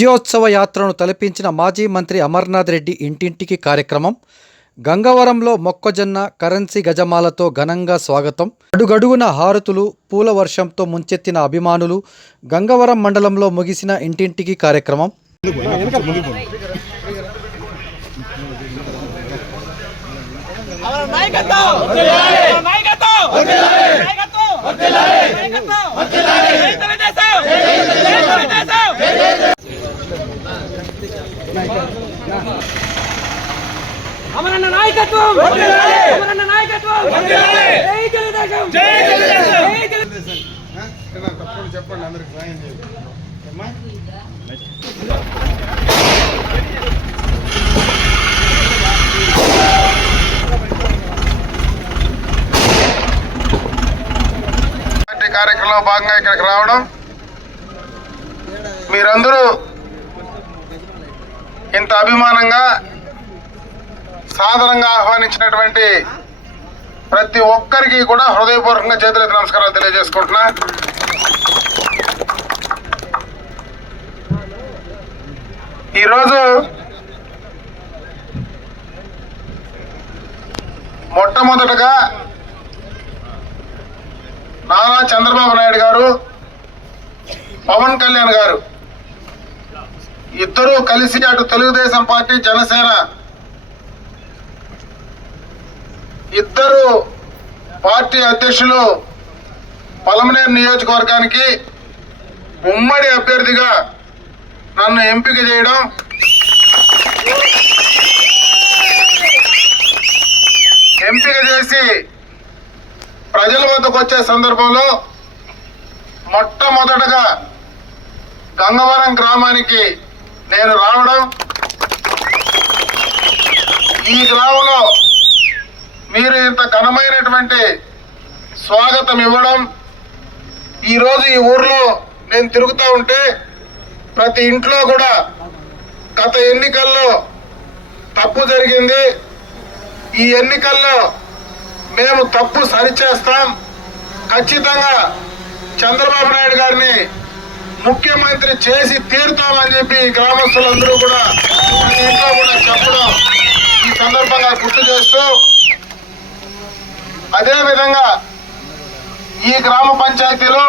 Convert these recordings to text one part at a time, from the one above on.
విజయోత్సవ యాత్రను తలపించిన మాజీ మంత్రి అమర్నాథ్ రెడ్డి ఇంటింటికి కార్యక్రమం. గంగవరంలో మొక్కజొన్న కరెన్సీ గజమాలతో ఘనంగా స్వాగతం. అడుగడుగున హారతులు పూల వర్షంతో ముంచెత్తిన అభిమానులు గంగవరం మండలంలో ముగిసిన ఇంటింటికి కార్యక్రమం. నాయకత్వం! నాయకత్వం నాయకత్వం! అమరన్న నాయకత్వం! జై తెలుగుదేశం జై తెలుగుదేశం జై తెలుగుదేశం తప్పకుండా చెప్పండి అందరికి సాయం చేయండి అమ్మా పార్టీ కార్యక్రమంలో భాగంగా ఇక్కడికి రావడం మీరందరూ ఇంత అభిమానంగా సాధారణంగా ఆహ్వానించినటువంటి ప్రతి ఒక్కరికి కూడా హృదయపూర్వకంగా చేతులెత్తి నమస్కారాలు తెలియజేసుకుంటున్నా. ఈరోజు మొట్టమొదటగా నారా చంద్రబాబు నాయుడు గారు పవన్ కళ్యాణ్ గారు ఇద్దరూ కలిసి అటు తెలుగుదేశం పార్టీ జనసేన ఇద్దరు పార్టీ అధ్యక్షులు పలమనేరు నియోజకవర్గానికి ఉమ్మడి అభ్యర్థిగా నన్ను ఎంపిక చేయడం ఎంపిక చేసి ప్రజల వద్దకు వచ్చే సందర్భంలో మొట్టమొదటగా గంగవరం గ్రామానికి నేను రావడం ఈ గ్రామంలో మీరు ఇంత ఘనమైనటువంటి స్వాగతం ఇవ్వడం ఈరోజు ఈ ఊర్లో నేను తిరుగుతూ ఉంటే ప్రతి ఇంట్లో కూడా గత ఎన్నికల్లో తప్పు జరిగింది. ఈ ఎన్నికల్లో మేము తప్పు సరిచేస్తాం. ఖచ్చితంగా చంద్రబాబు నాయుడు గారిని ముఖ్యమంత్రి చేసి తీరుతామని చెప్పి గ్రామస్తులందరూ కూడా ఇంట్లో కూడా చెప్పడం ఈ సందర్భంగా గుర్తు చేస్తూ అదే విధంగా ఈ గ్రామ పంచాయతీలో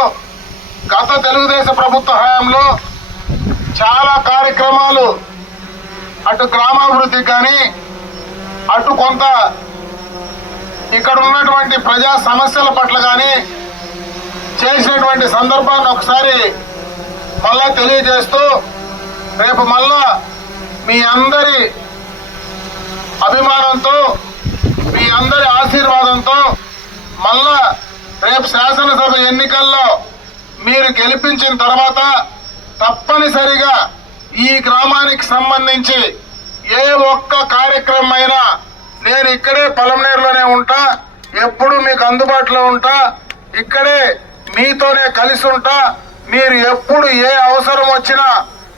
గత తెలుగుదేశం ప్రభుత్వ హయాంలో చాలా కార్యక్రమాలు అటు గ్రామాభివృద్ధికి కానీ అటు కొంత ఇక్కడ ఉన్నటువంటి ప్రజా సమస్యల పట్ల కానీ చేసినటువంటి సందర్భాన్ని ఒకసారి మళ్ళా తెలియజేస్తూ రేపు మళ్ళా మీ అందరి అభిమానంతో మీ అందరి ఆశీర్వాదంతో మళ్ళా రేపు శాసనసభ ఎన్నికల్లో మీరు గెలిపించిన తర్వాత తప్పనిసరిగా ఈ గ్రామానికి సంబంధించి ఏ ఒక్క కార్యక్రమం అయినా నేను ఇక్కడే పొలంనేరులోనే ఉంటా ఎప్పుడు మీకు అందుబాటులో ఉంటా ఇక్కడే మీతోనే కలిసి ఉంటా మీరు ఎప్పుడు ఏ అవసరం వచ్చినా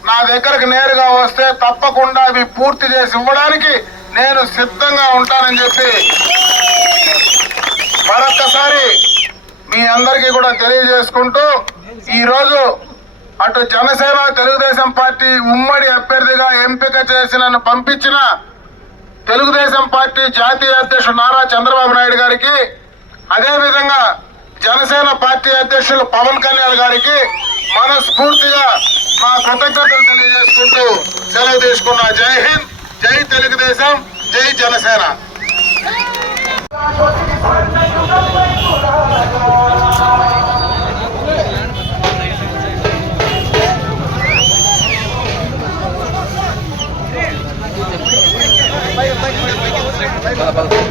నా దగ్గరకు నేరుగా వస్తే తప్పకుండా అవి పూర్తి చేసి ఇవ్వడానికి నేను సిద్ధంగా ఉంటానని చెప్పి మరొక్కసారి మీ అందరికీ కూడా తెలియజేసుకుంటూ ఈరోజు అటు జనసేన తెలుగుదేశం పార్టీ ఉమ్మడి అభ్యర్థిగా ఎంపిక చేసి నన్ను పంపించిన తెలుగుదేశం పార్టీ జాతీయ అధ్యక్షుడు నారా చంద్రబాబు నాయుడు గారికి అదేవిధంగా జనసేన పార్టీ అధ్యక్షులు పవన్ కళ్యాణ్ గారికి మనస్ఫూర్తిగా మా కృతజ్ఞతలు తెలియజేసుకుంటూ సెలవు తీసుకున్నా. జై హింద్! జై తెలుగుదేశం జై జనసేన Bye, bye, bye.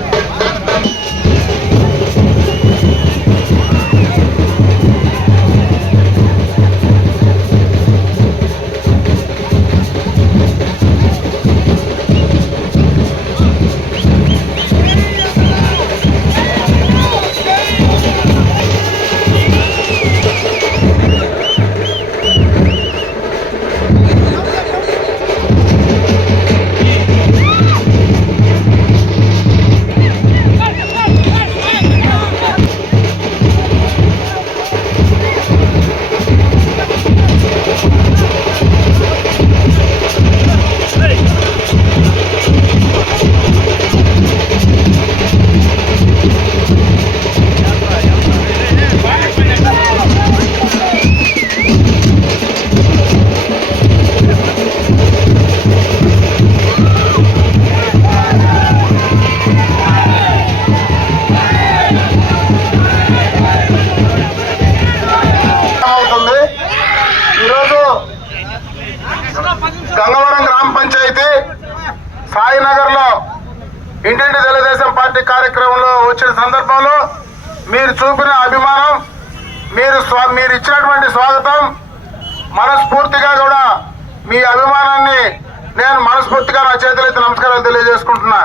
మనస్ఫూర్తిగా నా చేతులైతే నమస్కారాలు తెలియజేసుకుంటున్నా.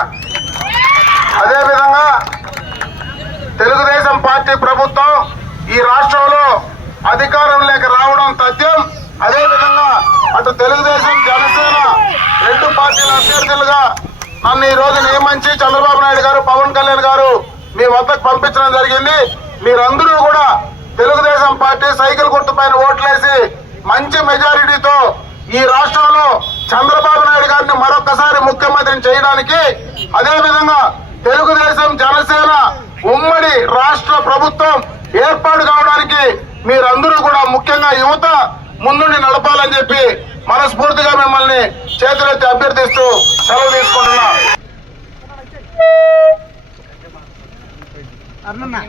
అదేవిధంగా తెలుగుదేశం పార్టీ ప్రభుత్వం ఈ రాష్ట్రంలో అధికారం లేక రావడం తథ్యం అదేవిధంగా అటు తెలుగుదేశం జనసేన రెండు పార్టీల అభ్యర్థులుగా నన్ను ఈ రోజు నియమించి చంద్రబాబు నాయుడు గారు పవన్ కళ్యాణ్ గారు మీ వద్దకు పంపించడం జరిగింది. మీరందరూ కూడా తెలుగుదేశం పార్టీ సైకిల్ గుర్తుపైన ఓట్లేసి మంచి మెజారిటీతో ఈ రాష్ట్రంలో చంద్రబాబు నాయుడు గారిని మరొకసారి ముఖ్యమంత్రిని చేయడానికి అదేవిధంగా తెలుగుదేశం జనసేన ఉమ్మడి రాష్ట్ర ప్రభుత్వం ఏర్పాటు కావడానికి మీరందరూ కూడా ముఖ్యంగా యువత ముందుండి నడపాలని చెప్పి మనస్ఫూర్తిగా మిమ్మల్ని చేతులెత్తి అభ్యర్థిస్తూ సెలవు తీసుకుంటున్నా.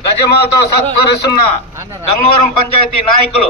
గజమాలతో సత్కరిస్తున్న గంగవరం పంచాయతీ నాయకులు.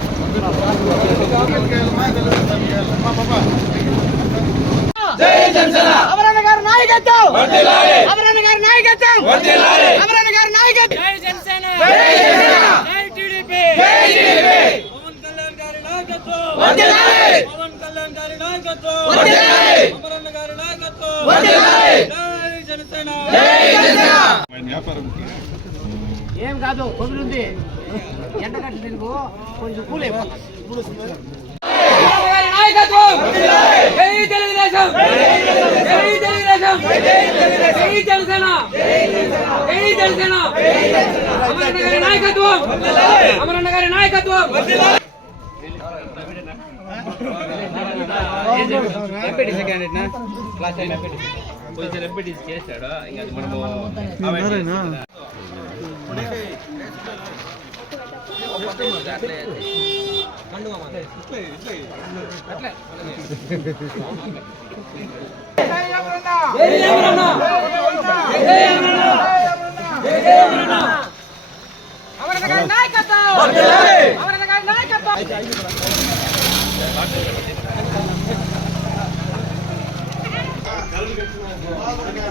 జై తెలుగుదేశం! చంద్రబాబు గారి నాయకత్వం! పవన్ కళ్యాణ్ గారి నాయకత్వం! జనసేన అమరన్న గారి నాయకత్వం! జై జనసేన! జై జనసేన! జై టీడీపీ! జై టీడీపీ! పవన్ కళ్యాణ్ గారి నాయకత్వం! వందనాలి పవన్ కళ్యాణ్ గారి నాయకత్వం! వందనాలి అమరన్న గారి నాయకత్వం! వందనాలి జై జనసేన! జై జనసేన! ఏం కాదు కొద్దుంది ఎండగట్ల తిరుగు కొంచెం కూల్ నాయకత్వం! తెలుగుదేశం! తెలుగుదేశం! జనసేన జనసేన అమరన్న గారి నాయకత్వం! అమరన్న గారి నాయకత్వం! నాయకత్వం అమరన్న గారి నాయకత్వం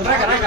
రాక రాక.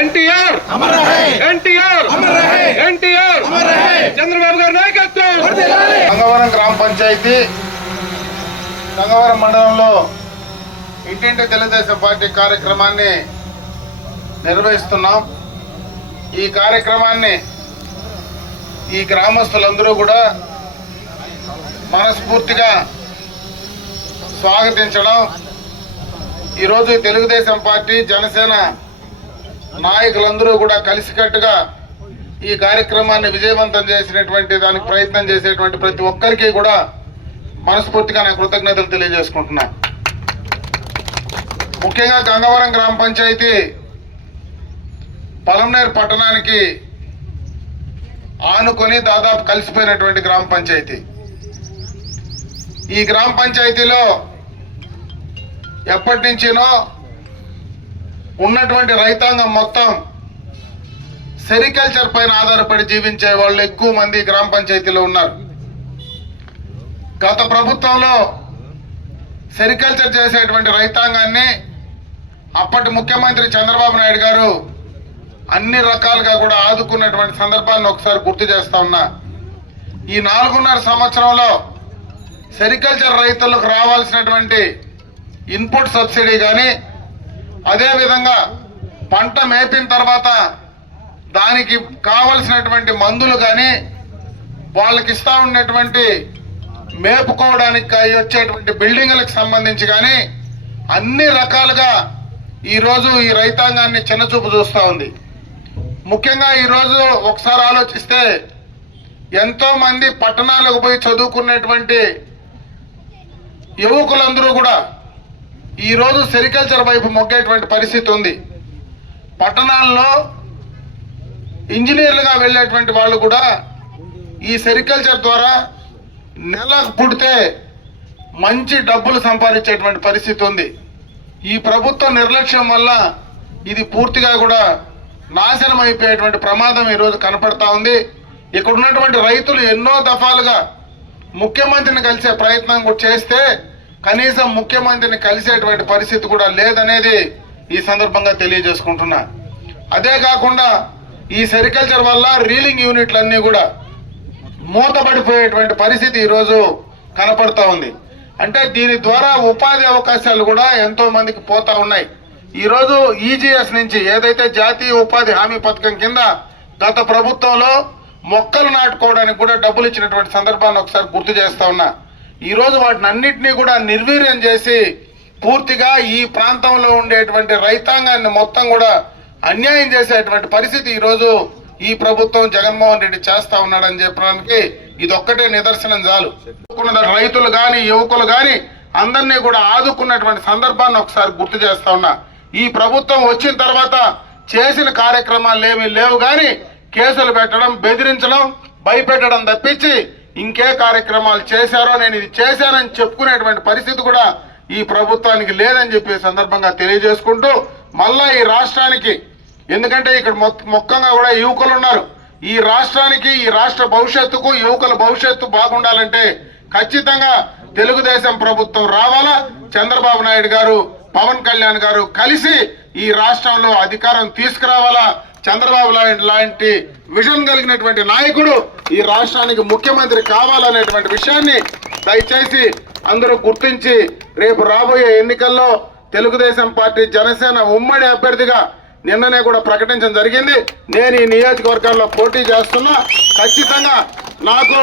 ఎన్టీఆర్! ఎన్టీఆర్! ఎన్టీఆర్! చంద్రబాబు గారి నాయకత్వం! గంగవరం గ్రామ పంచాయతీ గంగవరం మండలంలో ఇంటింటి తెలుగుదేశం పార్టీ కార్యక్రమాన్ని నిర్వహిస్తున్నాం. ఈ కార్యక్రమాన్ని ఈ గ్రామస్తులందరూ కూడా మనస్ఫూర్తిగా స్వాగతించడం ఈరోజు తెలుగుదేశం పార్టీ జనసేన నాయకులందరూ కూడా కలిసికట్టుగా ఈ కార్యక్రమాన్ని విజయవంతం చేసినటువంటి దానికి ప్రయత్నం చేసేటువంటి ప్రతి ఒక్కరికి కూడా మనస్ఫూర్తిగా నా కృతజ్ఞతలు తెలియజేసుకుంటున్నా. ముఖ్యంగా గంగవరం గ్రామ పంచాయతీ పలంనేరు పట్టణానికి ఆనుకొని దాదాపు కలిసిపోయినటువంటి గ్రామ పంచాయతీ. ఈ గ్రామ పంచాయతీలో ఎప్పటి నుంచినో ఉన్నటువంటి రైతాంగం మొత్తం సెరికల్చర్ పైన ఆధారపడి జీవించే వాళ్ళు ఎక్కువ మంది గ్రామ పంచాయతీలో ఉన్నారు. గత ప్రభుత్వంలో సెరికల్చర్ చేసేటువంటి రైతాంగాన్ని అప్పటి ముఖ్యమంత్రి చంద్రబాబు నాయుడు గారు అన్ని రకాలుగా కూడా ఆదుకున్నటువంటి సందర్భాన్ని ఒకసారి గుర్తు చేస్తా ఉన్నా. ఈ నాలుగున్నర సంవత్సరంలో సెరికల్చర్ రైతులకు రావాల్సినటువంటి ఇన్పుట్ సబ్సిడీ కానీ అదేవిధంగా పంట మేపిన తర్వాత దానికి కావలసినటువంటి మందులు కానీ వాళ్ళకి ఇస్తా ఉన్నటువంటి మేపుకోవడానికి కా- వచ్చేటువంటి బిల్డింగులకు సంబంధించి కానీ అన్ని రకాలుగా ఈరోజు ఈ రైతాంగాన్ని చిన్నచూపు చూస్తూ ఉంది. ముఖ్యంగా ఈరోజు ఒకసారి ఆలోచిస్తే ఎంతోమంది పట్టణాలకు పోయి చదువుకునేటువంటి యువకులందరూ కూడా ఈరోజు సెరికల్చర్ వైపు మొగ్గేటువంటి పరిస్థితి ఉంది. పట్టణాల్లో ఇంజనీర్లుగా వెళ్ళేటువంటి వాళ్ళు కూడా ఈ సెరికల్చర్ ద్వారా నెలకు పుడితే మంచి డబ్బులు సంపాదించేటువంటి పరిస్థితి ఉంది. ఈ ప్రభుత్వ నిర్లక్ష్యం వల్ల ఇది పూర్తిగా కూడా నాశనం అయిపోయేటువంటి ప్రమాదం ఈరోజు కనపడతా ఉంది. ఇక్కడ ఉన్నటువంటి రైతులు ఎన్నో దఫాలుగా ముఖ్యమంత్రిని కలిసే ప్రయత్నం కూడా చేస్తే కనీసం ముఖ్యమంత్రిని కలిసేటువంటి పరిస్థితి కూడా లేదనేది ఈ సందర్భంగా తెలియజేసుకుంటున్నా. అదే కాకుండా ఈ సెరికల్చర్ వల్ల రీలింగ్ యూనిట్లన్నీ కూడా మూతపడిపోయేటువంటి పరిస్థితి ఈరోజు కనపడతా ఉంది. అంటే దీని ద్వారా ఉపాధి అవకాశాలు కూడా ఎంతో మందికి పోతా ఉన్నాయి. ఈరోజు ఈజీఎస్ నుంచి ఏదైతే జాతీయ ఉపాధి హామీ పథకం కింద గత ప్రభుత్వంలో మొక్కలు నాటుకోవడానికి కూడా డబ్బులు ఇచ్చినటువంటి సందర్భాన్ని ఒకసారి గుర్తు చేస్తా ఉన్నా. ఈరోజు వాటిని అన్నింటినీ కూడా నిర్వీర్యం చేసి పూర్తిగా ఈ ప్రాంతంలో ఉండేటువంటి రైతాంగాన్ని మొత్తం కూడా అన్యాయం చేసేటువంటి పరిస్థితి ఈరోజు ఈ ప్రభుత్వం జగన్మోహన్ రెడ్డి చేస్తా ఉన్నాడని చెప్పడానికి ఇది ఒక్కటే నిదర్శనం చాలు. రైతులు కానీ యువకులు కానీ అందరినీ కూడా ఆదుకున్నటువంటి సందర్భాన్ని ఒకసారి గుర్తు చేస్తా ఉన్నా. ఈ ప్రభుత్వం వచ్చిన తర్వాత చేసిన కార్యక్రమాలు ఏమీ లేవు కానీ కేసులు పెట్టడం బెదిరించడం భయపెట్టడం తప్పించి ఇంకే కార్యక్రమాలు చేశారో నేను ఇది చేశానని చెప్పుకునేటువంటి పరిస్థితి కూడా ఈ ప్రభుత్వానికి లేదని చెప్పి సందర్భంగా తెలియజేసుకుంటూ మళ్ళా ఈ రాష్ట్రానికి ఎందుకంటే ఇక్కడ మొ- కూడా యువకులు ఉన్నారు. ఈ రాష్ట్రానికి ఈ రాష్ట్ర భవిష్యత్తుకు యువకుల భవిష్యత్తు బాగుండాలంటే ఖచ్చితంగా తెలుగుదేశం ప్రభుత్వం రావాలా. చంద్రబాబు నాయుడు గారు పవన్ కళ్యాణ్ గారు కలిసి ఈ రాష్ట్రంలో అధికారం తీసుకురావాలా. చంద్రబాబు లాంటి లాంటి విజన్ కలిగినటువంటి నాయకుడు ఈ రాష్ట్రానికి ముఖ్యమంత్రి కావాలనేటువంటి విషయాన్ని దయచేసి అందరూ గుర్తించి రేపు రాబోయే ఎన్నికల్లో తెలుగుదేశం పార్టీ జనసేన ఉమ్మడి అభ్యర్థిగా నిన్ననే కూడా ప్రకటించడం జరిగింది. నేను ఈ నియోజకవర్గాల్లో పోటీ చేస్తున్నా. ఖచ్చితంగా నాకు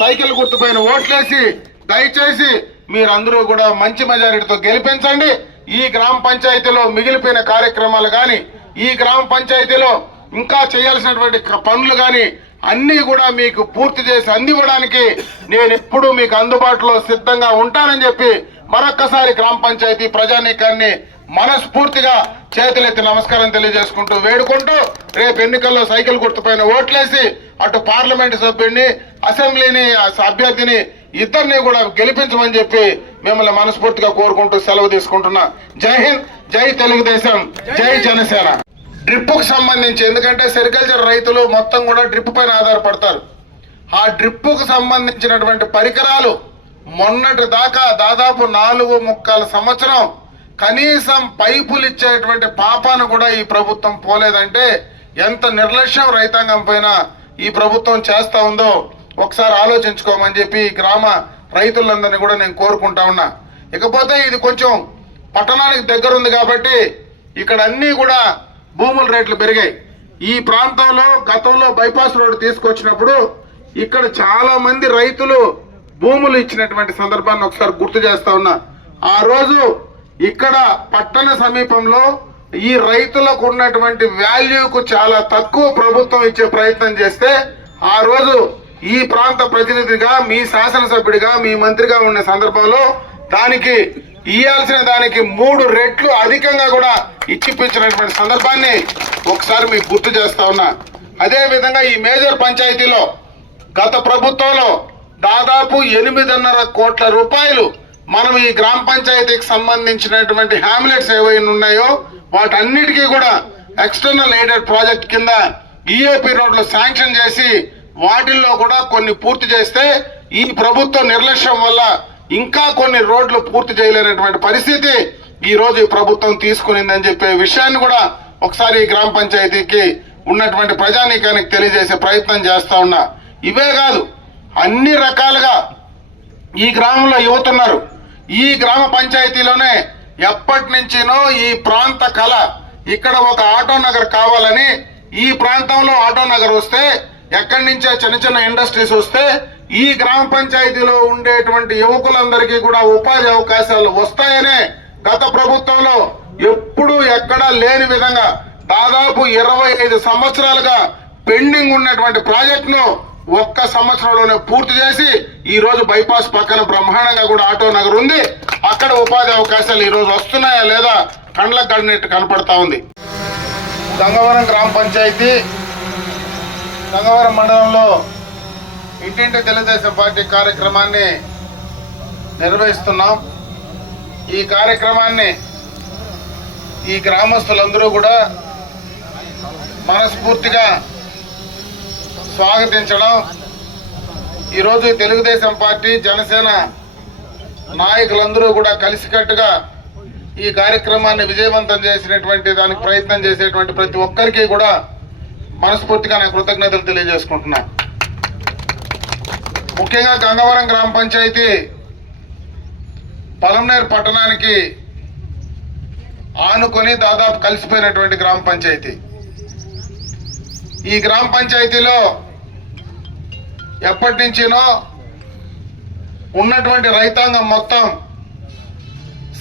సైకిల్ గుర్తుపైన ఓట్లేసి దయచేసి మీరందరూ కూడా మంచి మెజారిటీతో గెలిపించండి. ఈ గ్రామ పంచాయతీలో మిగిలిపోయిన కార్యక్రమాలు కానీ ఈ గ్రామ పంచాయతీలో ఇంకా చేయాల్సినటువంటి పనులు కానీ అన్నీ కూడా మీకు పూర్తి చేసి అందివ్వడానికి నేను ఎప్పుడు మీకు అందుబాటులో సిద్ధంగా ఉంటానని చెప్పి మరొక్కసారి గ్రామ పంచాయతీ ప్రజానీకాన్ని మనస్ఫూర్తిగా చేతులెత్తి నమస్కారం తెలియజేసుకుంటూ వేడుకుంటూ రేపు ఎన్నికల్లో సైకిల్ గుర్తుపైన ఓట్లేసి అటు పార్లమెంట్ సభ్యుడిని అసెంబ్లీని ఆ అభ్యర్థిని ఇద్దరిని కూడా గెలిపించమని చెప్పి మిమ్మల్ని మనస్ఫూర్తిగా కోరుకుంటూ సెలవు తీసుకుంటున్నా. జై హింద్! జై తెలుగుదేశం జై జనసేన. డ్రిప్కు సంబంధించి ఎందుకంటే సెరికల్చర్ రైతులు మొత్తం కూడా డ్రిప్ పైన ఆధారపడతారు. ఆ డ్రిప్కు సంబంధించినటువంటి పరికరాలు మొన్నటి దాకా దాదాపు నాలుగు ముక్కాల సంవత్సరం కనీసం పైపులు ఇచ్చేటువంటి పాపాను కూడా ఈ ప్రభుత్వం పోలేదంటే ఎంత నిర్లక్ష్యం రైతాంగం పైన ఈ ప్రభుత్వం చేస్తా ఉందో ఒకసారి ఆలోచించుకోమని చెప్పి ఈ గ్రామ రైతులందరినీ కూడా నేను కోరుకుంటా ఉన్నా. ఇకపోతే ఇది కొంచెం పట్టణానికి దగ్గర ఉంది కాబట్టి ఇక్కడ అన్నీ కూడా భూముల రేట్లు పెరిగాయి. ఈ ప్రాంతంలో గతంలో బైపాస్ రోడ్డు తీసుకొచ్చినప్పుడు ఇక్కడ చాలా మంది రైతులు భూములు ఇచ్చినటువంటి సందర్భాన్ని ఒకసారి గుర్తు చేస్తా ఉన్నా. ఆ రోజు ఇక్కడ పట్టణ సమీపంలో ఈ రైతులకు ఉన్నటువంటి వాల్యూకు చాలా తక్కువ ప్రభుత్వం ఇచ్చే ప్రయత్నం చేస్తే ఆ రోజు ఈ ప్రాంత ప్రతినిధిగా మీ శాసనసభ్యుడిగా మీ మంత్రిగా ఉన్న సందర్భంలో దానికి ఇయ్యాల్సిన దానికి మూడు రెట్లు అధికంగా కూడా ఇచ్చిపించినటువంటి సందర్భాన్ని ఒకసారి మీకు గుర్తు చేస్తా ఉన్నా. అదే విధంగా ఈ మేజర్ పంచాయతీలో గత ప్రభుత్వంలో దాదాపు ఎనిమిదిన్నర కోట్ల రూపాయలు మనం ఈ గ్రామ పంచాయతీకి సంబంధించినటువంటి హ్యామ్లెట్స్ ఏవైనా ఉన్నాయో వాటన్నిటికీ కూడా ఎక్స్టర్నల్ ఎయిడెడ్ ప్రాజెక్ట్ కింద ఈఏపీ రోడ్లు శాంక్షన్ చేసి వాటిల్లో కూడా కొన్ని పూర్తి చేస్తే ఈ ప్రభుత్వ నిర్లక్ష్యం వల్ల ఇంకా కొన్ని రోడ్లు పూర్తి చేయలేనటువంటి పరిస్థితి ఈ రోజు ప్రభుత్వం తీసుకునిందని చెప్పే విషయాన్ని కూడా ఒకసారి గ్రామ పంచాయతీకి ఉన్నటువంటి ప్రజానీకానికి తెలియజేసే ప్రయత్నం చేస్తా ఉన్నా. ఇవే కాదు అన్ని రకాలుగా ఈ గ్రామంలో యువతున్నారు. ఈ గ్రామ పంచాయతీలోనే ఎప్పటి నుంచినో ఈ ప్రాంత కళ ఇక్కడ ఒక ఆటో నగర్ కావాలని ఈ ప్రాంతంలో ఆటో నగర్ వస్తే ఎక్కడి నుంచో చిన్న చిన్న ఇండస్ట్రీస్ వస్తే ఈ గ్రామ పంచాయతీలో ఉండేటువంటి యువకులందరికీ కూడా ఉపాధి అవకాశాలు వస్తాయనే గత ప్రభుత్వంలో ఎప్పుడూ ఎక్కడా లేని విధంగా దాదాపు ఇరవై ఐదు సంవత్సరాలుగా పెండింగ్ ఉన్నటువంటి ప్రాజెక్టును ఒక్క సంవత్సరంలోనే పూర్తి చేసి ఈ రోజు బైపాస్ పక్కన బ్రహ్మాండంగా కూడా ఆటో నగర్ ఉంది. అక్కడ ఉపాధి అవకాశాలు ఈ రోజు వస్తున్నాయా లేదా కండ్లకు కడినట్టు కనపడతా ఉంది. గంగవరం గ్రామ పంచాయతీ గంగవరం మండలంలో ఇంటింటి తెలుగుదేశం పార్టీ కార్యక్రమాన్ని నిర్వహిస్తున్నాం. ఈ కార్యక్రమాన్ని ఈ గ్రామస్తులందరూ కూడా మనస్ఫూర్తిగా స్వాగతించడం. ఈరోజు తెలుగుదేశం పార్టీ జనసేన నాయకులందరూ కూడా కలిసికట్టుగా ఈ కార్యక్రమాన్ని విజయవంతం చేసినటువంటి దానికి ప్రయత్నం చేసేటువంటి ప్రతి ఒక్కరికి కూడా మనస్ఫూర్తిగా నా కృతజ్ఞతలు తెలియజేసుకుంటున్నా. ముఖ్యంగా గంగవరం గ్రామ పంచాయతీ పలంనేరు పట్టణానికి ఆనుకొని దాదాపు కలిసిపోయినటువంటి గ్రామ పంచాయతీ. ఈ గ్రామ పంచాయతీలో ఎప్పటి నుంచినో ఉన్నటువంటి రైతాంగం మొత్తం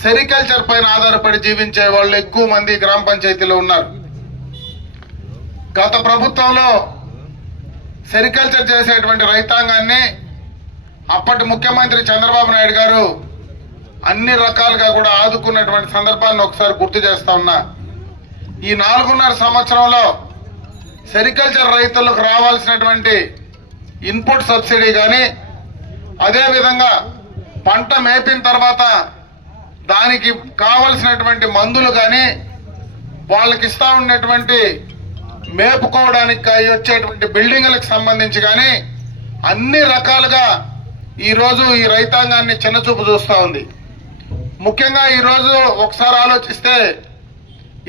సెరికల్చర్ పైన ఆధారపడి జీవించే వాళ్ళు ఎక్కువ మంది గ్రామ పంచాయతీలో ఉన్నారు. గత ప్రభుత్వంలో సెరికల్చర్ చేసేటువంటి రైతాంగాన్ని అప్పటి ముఖ్యమంత్రి చంద్రబాబు నాయుడు గారు అన్ని రకాలుగా కూడా ఆదుకున్నటువంటి సందర్భాన్ని ఒకసారి గుర్తు చేస్తా ఉన్నా. ఈ నాలుగున్నర సంవత్సరంలో సెరికల్చర్ రైతులకు రావాల్సినటువంటి ఇన్పుట్ సబ్సిడీ కానీ అదేవిధంగా పంట మేపిన తర్వాత దానికి కావలసినటువంటి మందులు కానీ వాళ్ళకి ఇస్తా ఉన్నటువంటి మేపుకోవడానికి వచ్చేటువంటి బిల్డింగులకు సంబంధించి కానీ అన్ని రకాలుగా ఈరోజు ఈ రైతాంగాన్ని చిన్నచూపు చూస్తూ ఉంది. ముఖ్యంగా ఈరోజు ఒకసారి ఆలోచిస్తే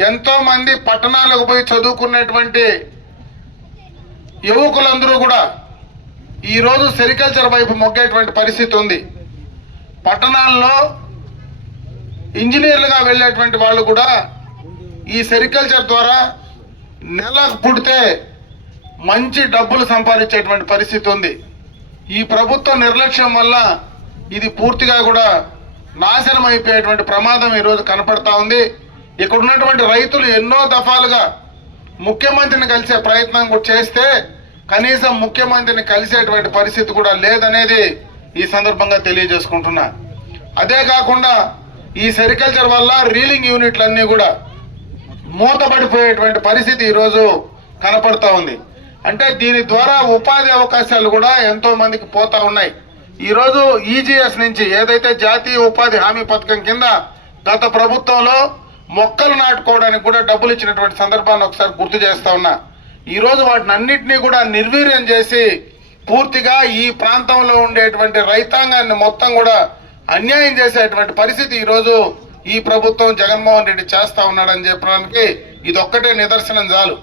ఎంతోమంది పట్టణాలకు పోయి చదువుకునేటువంటి యువకులందరూ కూడా ఈరోజు సెరికల్చర్ వైపు మొగ్గేటువంటి పరిస్థితి ఉంది. పట్టణాల్లో ఇంజనీర్లుగా వెళ్ళేటువంటి వాళ్ళు కూడా ఈ సెరికల్చర్ ద్వారా నెలకు పుడితే మంచి డబ్బులు సంపాదించేటువంటి పరిస్థితి ఉంది. ఈ ప్రభుత్వ నిర్లక్ష్యం వల్ల ఇది పూర్తిగా కూడా నాశనం అయిపోయేటువంటి ప్రమాదం ఈరోజు కనపడతా ఉంది. ఇక్కడ ఉన్నటువంటి రైతులు ఎన్నో దఫాలుగా ముఖ్యమంత్రిని కలిసే ప్రయత్నం కూడా చేస్తే కనీసం ముఖ్యమంత్రిని కలిసేటువంటి పరిస్థితి కూడా లేదనేది ఈ సందర్భంగా తెలియజేసుకుంటున్నా. అదే కాకుండా ఈ సెరికల్చర్ వల్ల రీలింగ్ యూనిట్లన్నీ కూడా మూతబడిపోయేటువంటి పరిస్థితి ఈరోజు కనపడతా ఉంది. అంటే దీని ద్వారా ఉపాధి అవకాశాలు కూడా ఎంతో మందికి పోతా ఉన్నాయి. ఈరోజు ఈజీఎస్ నుంచి ఏదైతే జాతీయ ఉపాధి హామీ పథకం కింద గత ప్రభుత్వంలో మొక్కలు నాటుకోవడానికి కూడా డబ్బులు ఇచ్చినటువంటి సందర్భాన్ని ఒకసారి గుర్తు చేస్తా ఉన్నా. ఈరోజు వాటిని అన్నింటినీ కూడా నిర్వీర్యం చేసి పూర్తిగా ఈ ప్రాంతంలో ఉండేటువంటి రైతాంగాన్ని మొత్తం కూడా అన్యాయం చేసేటువంటి పరిస్థితి ఈరోజు ఈ ప్రభుత్వం జగన్మోహన్ రెడ్డి చేస్తా ఉన్నాడని చెప్పడానికి ఇదొక్కటే నిదర్శనం చాలు.